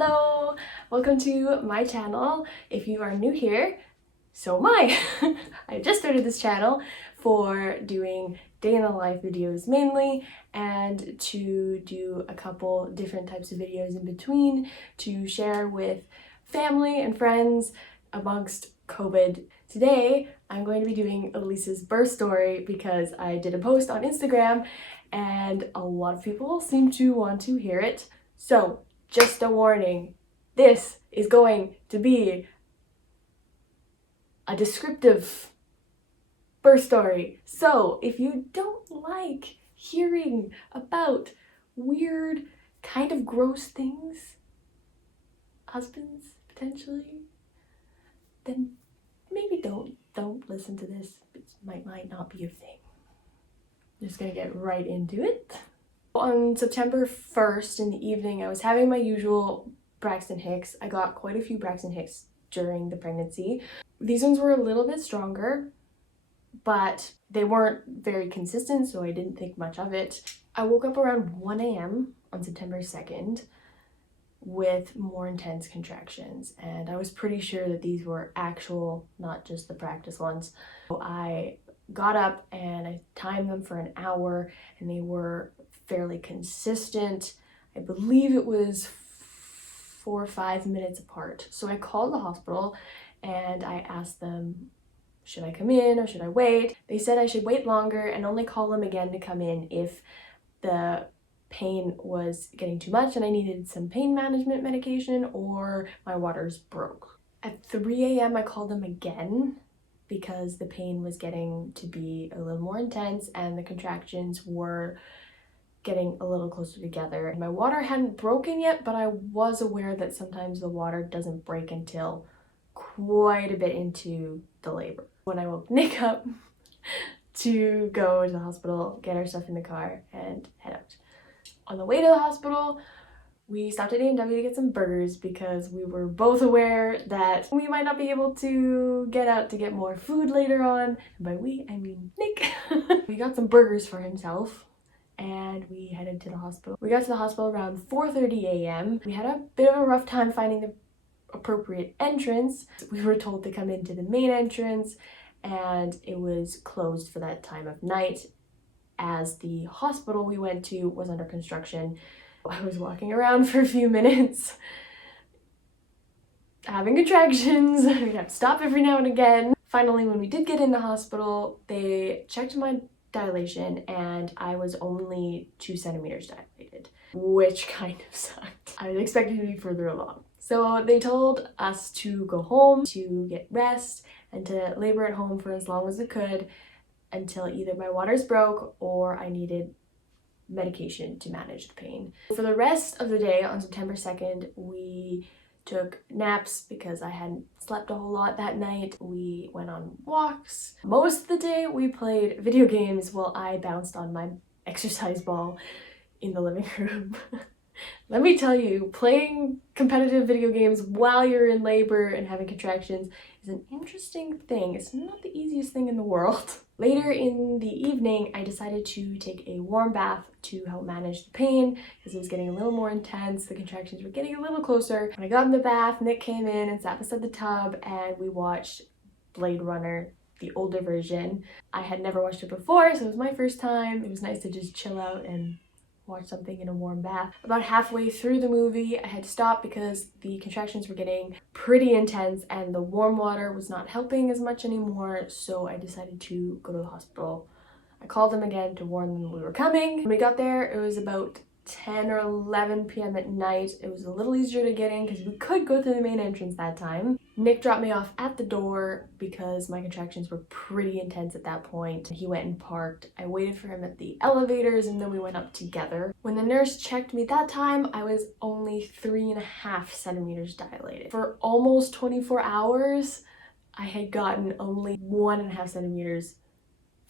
Hello! Welcome to my channel. If you are new here, so am I. I just started this channel for doing day in the life videos mainly, and to do a couple different types of videos in between to share with family and friends amongst COVID. Today, I'm going to be doing Elise's birth story because I did a post on Instagram and a lot of people seem to want to hear it. So, just a warning, this is going to be a descriptive birth story. So, if you don't like hearing about weird, kind of gross things, husbands potentially, then maybe don't listen to this. It might not be your thing. I'm just gonna get right into it. On September 1st in the evening, I was having my usual Braxton Hicks. I got quite a few Braxton Hicks during the pregnancy. These ones were a little bit stronger, but they weren't very consistent, so I didn't think much of it. I woke up around 1 a.m. on September 2nd with more intense contractions, and I was pretty sure that these were actual, not just the practice ones. So I got up and I timed them for an hour, and they were fairly consistent. I believe it was 4 or 5 minutes apart. So I called the hospital and I asked them, should I come in or should I wait? They said I should wait longer and only call them again to come in if the pain was getting too much and I needed some pain management medication or my waters broke. At 3 a.m. I called them again because the pain was getting to be a little more intense and the contractions were getting a little closer together. My water hadn't broken yet, but I was aware that sometimes the water doesn't break until quite a bit into the labor. When I woke Nick up to go to the hospital, get our stuff in the car, and head out. On the way to the hospital, we stopped at A&W to get some burgers because we were both aware that we might not be able to get out to get more food later on. And by we, I mean Nick. We got some burgers for himself and we headed to the hospital. We got to the hospital around 4:30 a.m. We had a bit of a rough time finding the appropriate entrance. We were told to come into the main entrance and it was closed for that time of night as the hospital we went to was under construction. I was walking around for a few minutes having contractions. We'd have to stop every now and again. Finally, when we did get in the hospital, they checked my dilation and I was only 2 centimeters dilated, which kind of sucked. I was expecting to be further along. So they told us to go home, to get rest, and to labor at home for as long as we could until either my waters broke or I needed medication to manage the pain. For the rest of the day on September 2nd, we took naps because I hadn't slept a whole lot that night. We went on walks. Most of the day we played video games while I bounced on my exercise ball in the living room. Let me tell you, playing competitive video games while you're in labor and having contractions is an interesting thing. It's not the easiest thing in the world. Later in the evening, I decided to take a warm bath to help manage the pain because it was getting a little more intense. The contractions were getting a little closer. When I got in the bath, Nick came in and sat beside the tub and we watched Blade Runner, the older version. I had never watched it before, so it was my first time. It was nice to just chill out and watch something in a warm bath. About halfway through the movie, I had to stop because the contractions were getting pretty intense and the warm water was not helping as much anymore, so I decided to go to the hospital. I called them again to warn them we were coming. When we got there, it was about 10 or 11 p.m. at night. It was a little easier to get in because we could go through the main entrance that time. Nick dropped me off at the door because my contractions were pretty intense at that point. He went and parked. I waited for him at the elevators and then we went up together. When the nurse checked me that time, I was only 3.5 centimeters dilated. For almost 24 hours, I had gotten only 1.5 centimeters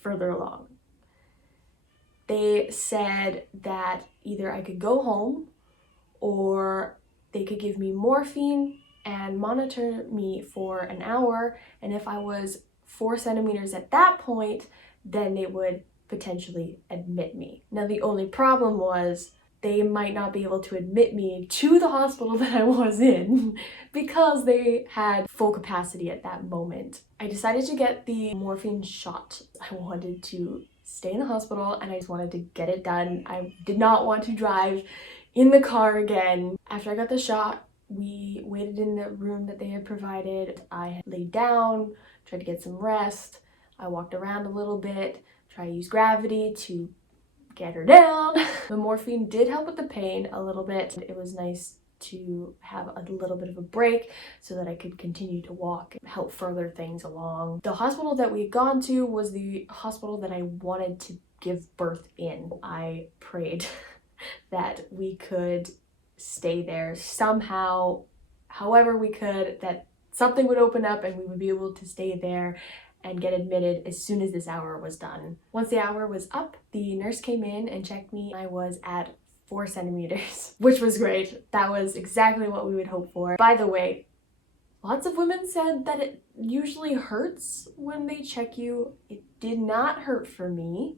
further along. They said that either I could go home or they could give me morphine and monitor me for an hour, and if I was 4 centimeters at that point, then they would potentially admit me. Now the only problem was they might not be able to admit me to the hospital that I was in because they had full capacity at that moment. I decided to get the morphine shot. I wanted to stay in the hospital and I just wanted to get it done. I did not want to drive in the car again. After I got the shot, we waited in the room that they had provided. I laid down, tried to get some rest. I walked around a little bit, tried to use gravity to get her down. The morphine did help with the pain a little bit. It was nice to have a little bit of a break so that I could continue to walk and help further things along. The hospital that we had gone to was the hospital that I wanted to give birth in. I prayed that we could stay there somehow, however we could, that something would open up and we would be able to stay there and get admitted as soon as this hour was done. Once the hour was up, the nurse came in and checked me. I was at 4 centimeters, which was great. That was exactly what we would hope for. By the way, lots of women said that it usually hurts when they check you. It did not hurt for me.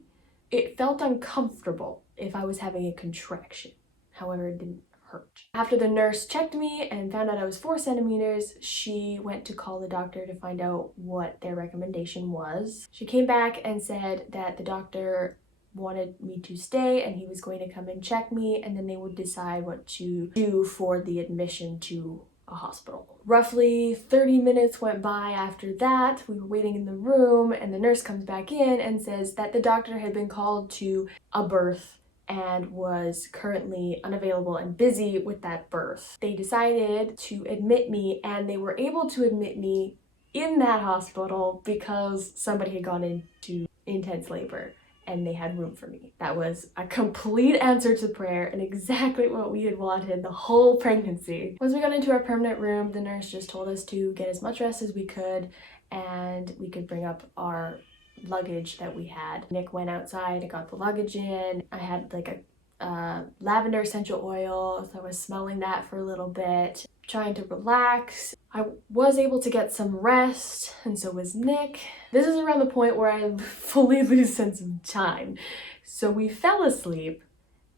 It felt uncomfortable if I was having a contraction. However, it didn't hurt. After the nurse checked me and found out I was 4 centimeters, she went to call the doctor to find out what their recommendation was. She came back and said that the doctor wanted me to stay and he was going to come and check me and then they would decide what to do for the admission to a hospital. Roughly 30 minutes went by after that. We were waiting in the room and the nurse comes back in and says that the doctor had been called to a birth and was currently unavailable and busy with that birth. They decided to admit me and they were able to admit me in that hospital because somebody had gone into intense labor and they had room for me. That was a complete answer to prayer and exactly what we had wanted the whole pregnancy. Once we got into our permanent room, the nurse just told us to get as much rest as we could and we could bring up our luggage that we had. Nick went outside and got the luggage in. I had like a lavender essential oil, so I was smelling that for a little bit, trying to relax. I was able to get some rest, and so was Nick. This is around the point where I fully lose sense of time. So we fell asleep,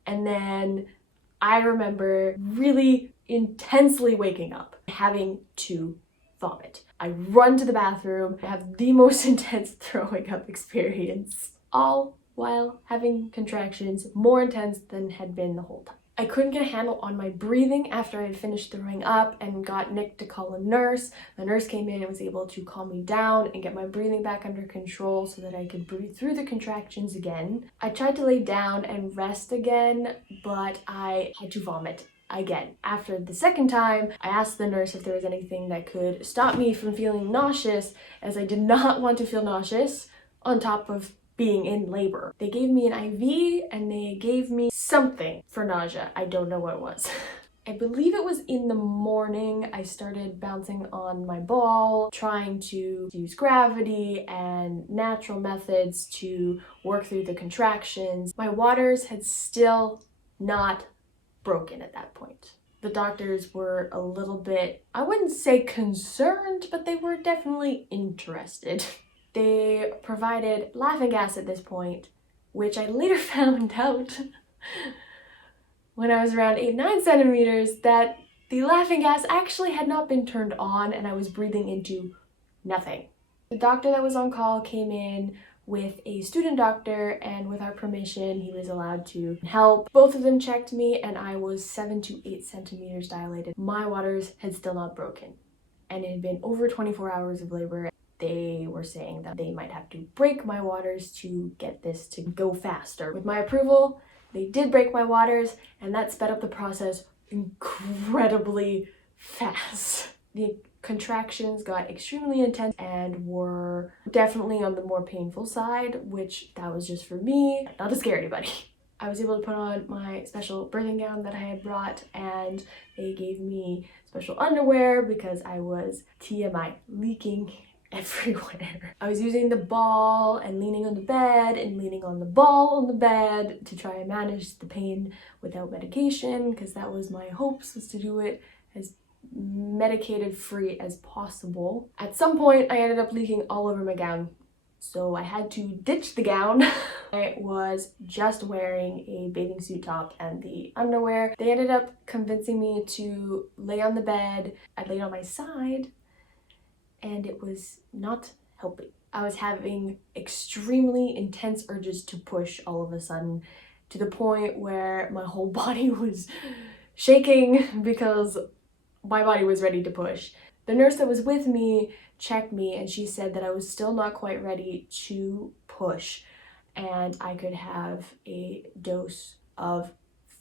and then I remember really intensely waking up, having to vomit. I run to the bathroom, have the most intense throwing up experience, all while having contractions more intense than had been the whole time. I couldn't get a handle on my breathing after I had finished throwing up and got Nick to call a nurse. The nurse came in and was able to calm me down and get my breathing back under control so that I could breathe through the contractions again. I tried to lay down and rest again, but I had to vomit again. After the second time, I asked the nurse if there was anything that could stop me from feeling nauseous, as I did not want to feel nauseous on top of being in labor. They gave me an IV and they gave me something for nausea. I don't know what it was. I believe it was in the morning. I started bouncing on my ball, trying to use gravity and natural methods to work through the contractions. My waters had still not broken at that point. The doctors were a little bit, I wouldn't say concerned, but they were definitely interested. They provided laughing gas at this point, which I later found out when I was around 8-9 centimeters that the laughing gas actually had not been turned on and I was breathing into nothing. The doctor that was on call came in with a student doctor, and with our permission, he was allowed to help. Both of them checked me and I was 7 to 8 centimeters dilated. My waters had still not broken and it had been over 24 hours of labor. They were saying that they might have to break my waters to get this to go faster. With my approval, they did break my waters and that sped up the process incredibly fast. The contractions got extremely intense and were definitely on the more painful side, which that was just for me, not to scare anybody. I was able to put on my special birthing gown that I had brought and they gave me special underwear because I was TMI leaking everywhere. I was using the ball and leaning on the bed and leaning on the ball on the bed to try and manage the pain without medication, because that was my hopes, was to do it as medicated free as possible. At some point I ended up leaking all over my gown So I had to ditch the gown. I was just wearing a bathing suit top and the underwear. They ended up convincing me to lay on the bed. I laid on my side and it was not helping. I was having extremely intense urges to push all of a sudden, to the point where my whole body was shaking because my body was ready to push. The nurse that was with me checked me and she said that I was still not quite ready to push and I could have a dose of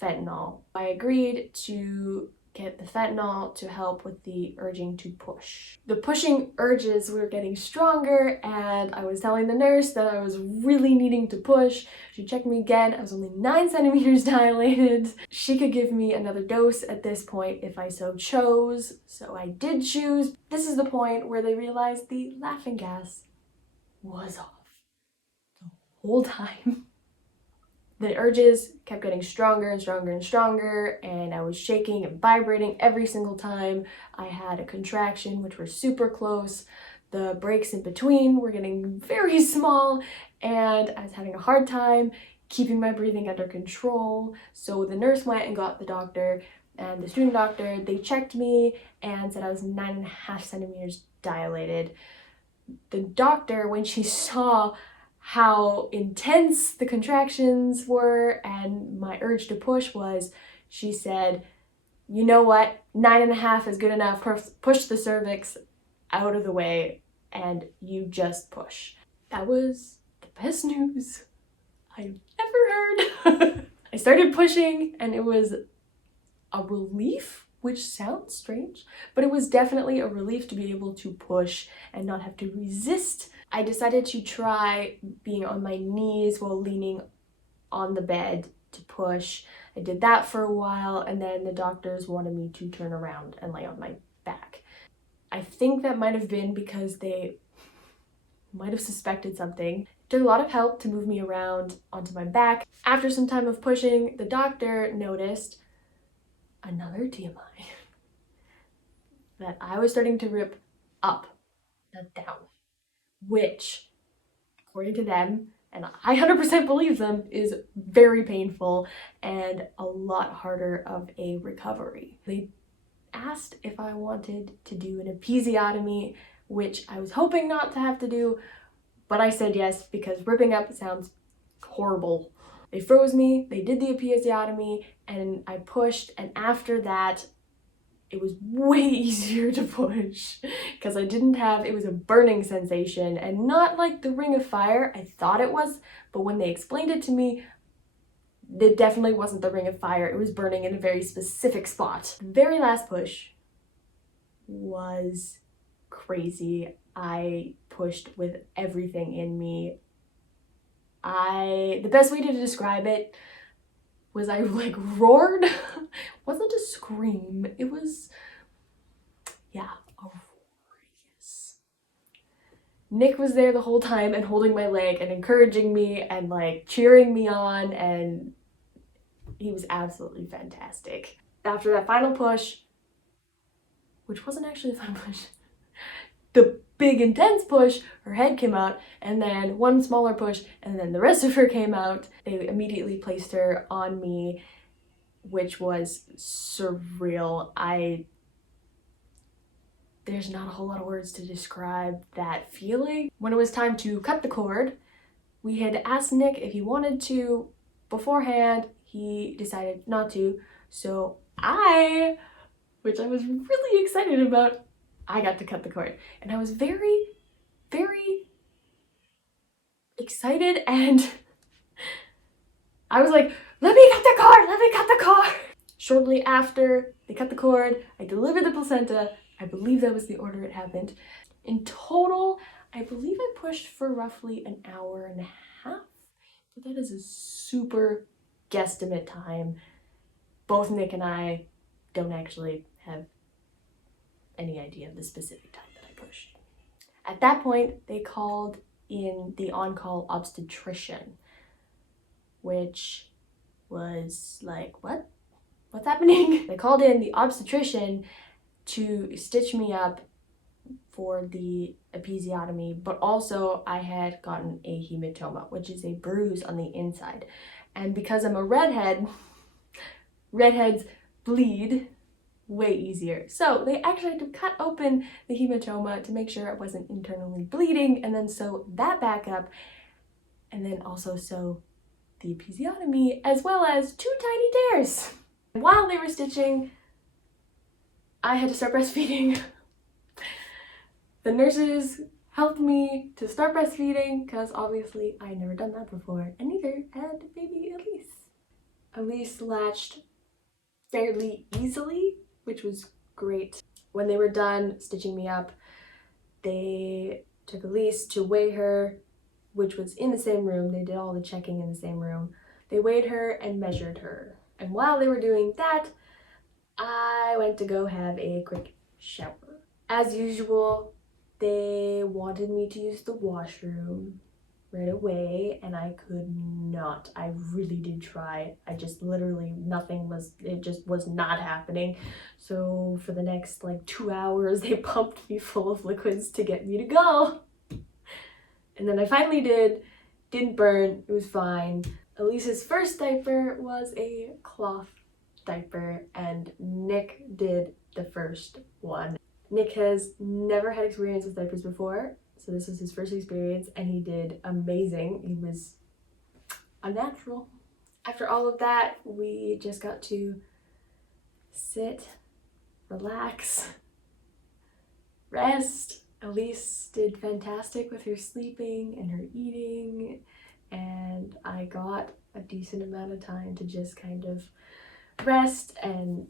fentanyl. I agreed to get the fentanyl to help with the urging to push. The pushing urges were getting stronger and I was telling the nurse that I was really needing to push. She checked me again. I was only 9 centimeters dilated. She could give me another dose at this point if I so chose. So I did choose. This is the point where they realized the laughing gas was off the whole time. The urges kept getting stronger and stronger and stronger, and I was shaking and vibrating every single time I had a contraction, which were super close. The breaks in between were getting very small, and I was having a hard time keeping my breathing under control. So the nurse went and got the doctor and the student doctor. They checked me and said I was 9.5 centimeters dilated. The doctor, when she saw how intense the contractions were and my urge to push was, she said, you know what, 9.5 is good enough, push the cervix out of the way and you just push. That was the best news I've ever heard. I started pushing and it was a relief, which sounds strange, but it was definitely a relief to be able to push and not have to resist. I decided to try being on my knees while leaning on the bed to push. I did that for a while and then the doctors wanted me to turn around and lay on my back. I think that might have been because they might have suspected something. It took a lot of help to move me around onto my back. After some time of pushing, the doctor noticed another TMI that I was starting to rip up, not down, which, according to them, and I 100% believe them, is very painful and a lot harder of a recovery. They asked if I wanted to do an episiotomy, which I was hoping not to have to do, but I said yes because ripping up sounds horrible. They froze me, they did the episiotomy, and I pushed, and after that, it was way easier to push because I didn't have, it was a burning sensation and not like the ring of fire. I thought it was, but when they explained it to me, it definitely wasn't the ring of fire. It was burning in a very specific spot. The very last push was crazy. I pushed with everything in me. The best way to describe it was I like roared. It wasn't a scream, it was, yeah, a roar, yes. Nick was there the whole time and holding my leg and encouraging me and like cheering me on, and he was absolutely fantastic. After that final push, which wasn't actually the final push, the big intense push, her head came out, and then one smaller push, and then the rest of her came out. They immediately placed her on me, which was surreal. There's not a whole lot of words to describe that feeling. When it was time to cut the cord, we had asked Nick if he wanted to beforehand. He decided not to, so which I was really excited about, I got to cut the cord. And I was very, very excited, and I was like, let me cut the cord, let me cut the cord. Shortly after they cut the cord, I delivered the placenta. I believe that was the order it happened. In total, I believe I pushed for roughly an hour and a half, but that is a super guesstimate time. Both Nick and I don't actually have any idea of the specific time that I pushed. At that point, they called in the on-call obstetrician, which was like, what? What's happening? They called in the obstetrician to stitch me up for the episiotomy, but also I had gotten a hematoma, which is a bruise on the inside. And because I'm a redhead, redheads bleed way easier. So they actually had to cut open the hematoma to make sure it wasn't internally bleeding, and then sew that back up, and then also sew the episiotomy, as well as 2 tiny tears. While they were stitching, I had to start breastfeeding. The nurses helped me to start breastfeeding because obviously I had never done that before, and neither had baby Elise. Elise latched fairly easily, which was great. When they were done stitching me up, they took Elise to weigh her, which was in the same room. They did all the checking in the same room. They weighed her and measured her. And while they were doing that, I went to go have a quick shower. As usual, they wanted me to use the washroom right away, and I could not. I really did try. I just literally, it just was not happening. So for the next like 2 hours, they pumped me full of liquids to get me to go. And then I finally didn't burn, it was fine. Elise's first diaper was a cloth diaper, and Nick did the first one. Nick has never had experience with diapers before, so this was his first experience, and he did amazing. He was a natural. After all of that, we just got to sit, relax, rest. Elise did fantastic with her sleeping and her eating, and I got a decent amount of time to just kind of rest and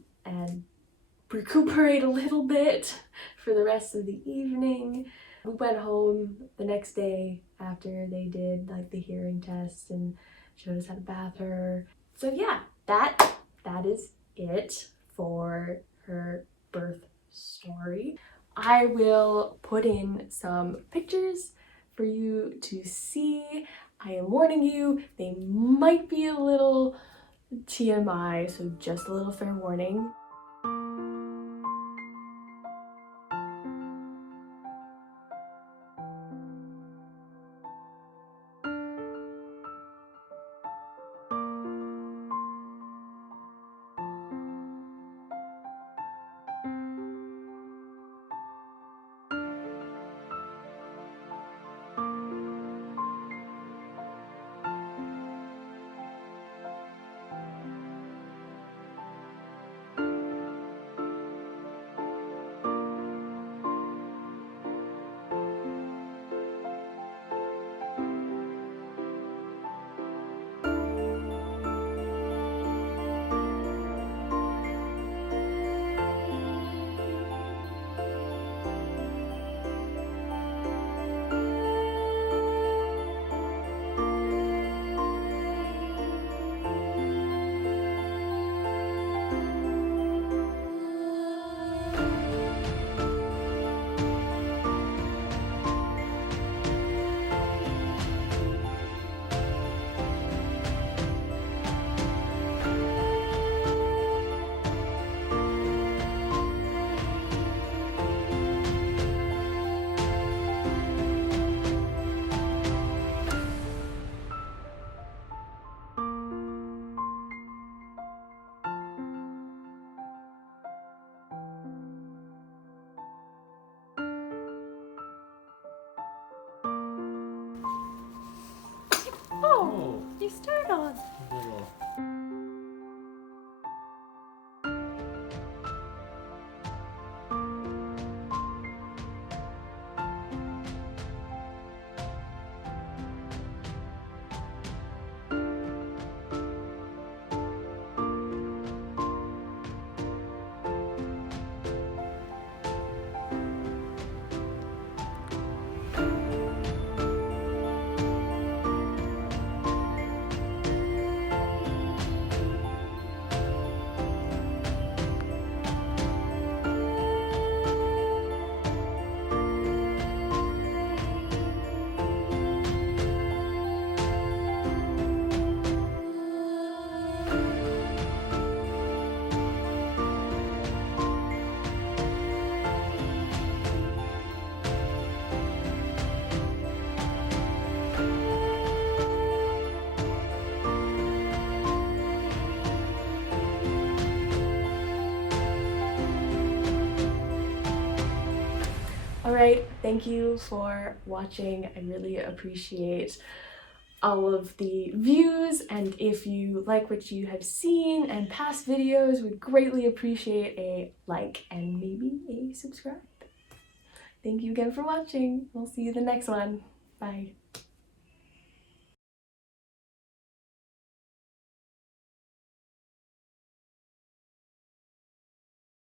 recuperate a little bit for the rest of the evening. We went home the next day after they did like the hearing test and showed us how to bath her. So yeah, that is it for her birth story. I will put in some pictures for you to see. I am warning you, they might be a little TMI, so just a little fair warning. Oh, you start on. Alright, thank you for watching. I really appreciate all of the views, and if you like what you have seen and past videos, would greatly appreciate a like and maybe a subscribe. Thank you again for watching. We'll see you in the next one. Bye.